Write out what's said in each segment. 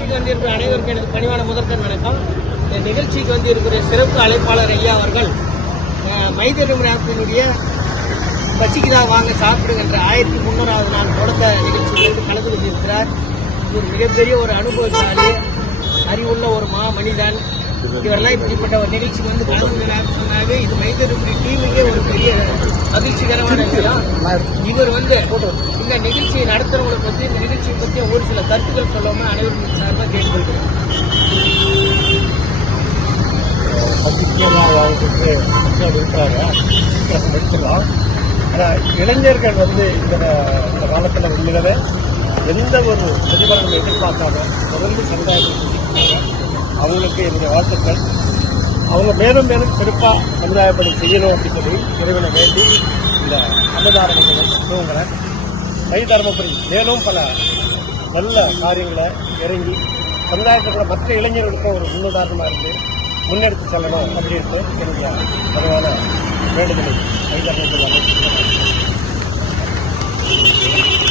நிகழ்ச்சிக்கு வந்திருக்கிற அனைவருக்கும் எனக்கு பணிவான முதற்கண் வணக்கம். இந்த நிகழ்ச்சிக்கு வந்திருக்கிற சிறப்பு அழைப்பாளர் ஐயா அவர்கள் மைதேடுமுறையினுடைய பசிக்குதா வாங்க சாப்பிடுகின்ற 1300வது நாள் தொடக்க நிகழ்ச்சியிலிருந்து கலந்து கொண்டிருக்கிறார். ஒரு மிகப்பெரிய ஒரு அனுபவசாலி, அறிவுள்ள ஒரு மனிதன். இவரெல்லாம் இப்படிப்பட்ட ஒரு நிகழ்ச்சிக்கு வந்து கலந்து சொன்னாவே இது மைதேடுமுறை டீமுக்கே ஒரு பெரிய மகிழ்ச்சிகரமான விஷயம். இவர் வந்து இந்த நிகழ்ச்சியை நடத்துறவங்களை பற்றி, இந்த நிகழ்ச்சியை பற்றி ஒரு சில கருத்துக்கள் சொல்லாமல் அனைவருக்கும் சார்பாக கேட்டுக்கொள்கிறேன். இளைஞர்கள் வந்து இந்த காலத்தில் உண்மையிலே எந்த ஒரு பிரதிபலனை எதிர்பார்க்காம தொடர்ந்து சமுதாயத்தை அவங்களுக்கு என்னுடைய வாழ்த்துக்கள். அவங்க மேலும் மேலும் சிறப்பாக சமுதாயப்படி செய்யணும் அப்படின்னு சொல்லி இறைவனை வேண்டி இந்த அன்னதாரணங்களை தூங்குறேன். மை தர்மபுரி மேலும் பல நல்ல காரியங்களை இறங்கி சமுதாயத்தில் மற்ற இளைஞர்களுக்கும் ஒரு முன்னுதாரணமாக இருந்து முன்னெடுத்து செல்லணும் அப்படின்ட்டு என்னுடைய பரவான வேண்டுதலை மை தர்மபுரி அமைச்சிருக்கிறேன்.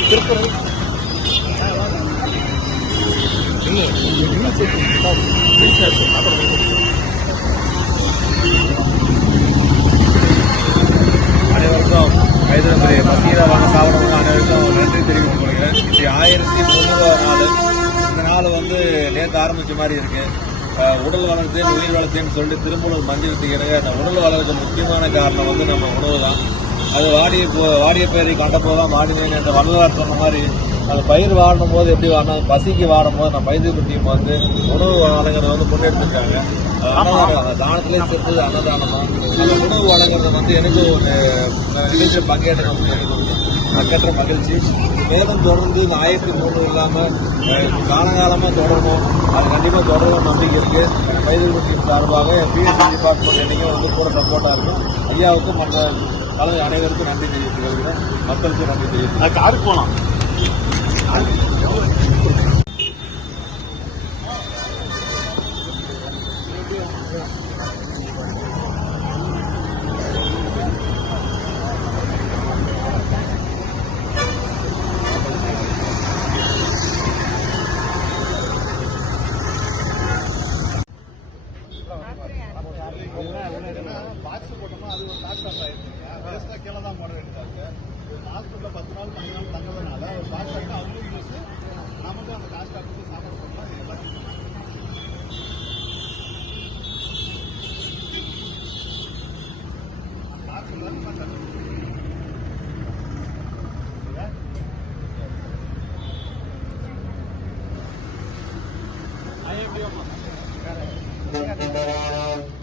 திருப்பூர் அனைவருக்கும் மைதேடுமுறை பசிக்குதா வாங்க சாப்பிடணும் அனைவருக்கும் நன்றி தெரிவித்துக் கொள்கிறேன். இது 1300வது நாள். இந்த நாள் வந்து நேற்று ஆரம்பிச்ச மாதிரி இருக்கு. உடல் வளர்த்தேன் உயிர் வளர்த்தேன்னு சொல்லிட்டு திருமூலர் மந்திரத்துக்கு அந்த உடல் வளர்க்க முக்கியமான காரணம் வந்து நம்ம உணவு தான். அது வாடிய பயிரை கண்டப்போதான் வாடினேன் என்ற வள்ளலார் சொன்ன மாதிரி அது பயிர் வாடும் போது எப்படி வாடணும், பசிக்கு வாடும் போது நம்ம மைதேடுமுறை டீம் வந்து உணவு வழங்குறத வந்து முன்னெடுத்துருக்காங்க. அன்னதானம் தானத்திலே சேர்த்தது அன்னதானம் தான். அந்த உணவு வழங்குறது வந்து எனக்கு ஒரு நிகழ்ச்சியை பங்கேற்ற மக்கற்ற மகிழ்ச்சி. மேலும் தொடர்ந்து இந்த 1300 இல்லாமல் காலகாலமாக தொடரணும். அது கண்டிப்பாக தொடரும் நம்பிக்கை இருக்கு. மைதேடுமுறை டீம் சார்பாக பிஎஸ்சி டிபார்ட்மெண்ட் என்னைக்கும் வந்து கூட சப்போர்ட்டாக இருக்கும். ஐயாவுக்கும் மற்ற கலந்து அனைவருக்கும் நன்றி தெரிவித்துக் கொள்கிறேன். மக்களுக்கும் நன்றி தெரிவித்து காருக்கு போகலாம். பாக்ஸ் போட்டோம்னா அது ஒரு காஸ்ட் ஆகிருக்குங்க. வேஸ்ட்டாக கீழே தான் போட வேண்டியதாக இருக்குது. ஹாஸ்பிட்டலில் 10 நாள் 15 நாள் தங்குறதுனால ஒரு காஸ்ட் ஆகிட்டு அவங்களும் யூஸ் நமக்கு அந்த காஸ்ட் ஆகிட்டு சாப்பாடு போட்டோம்னா எல்லாரும் I am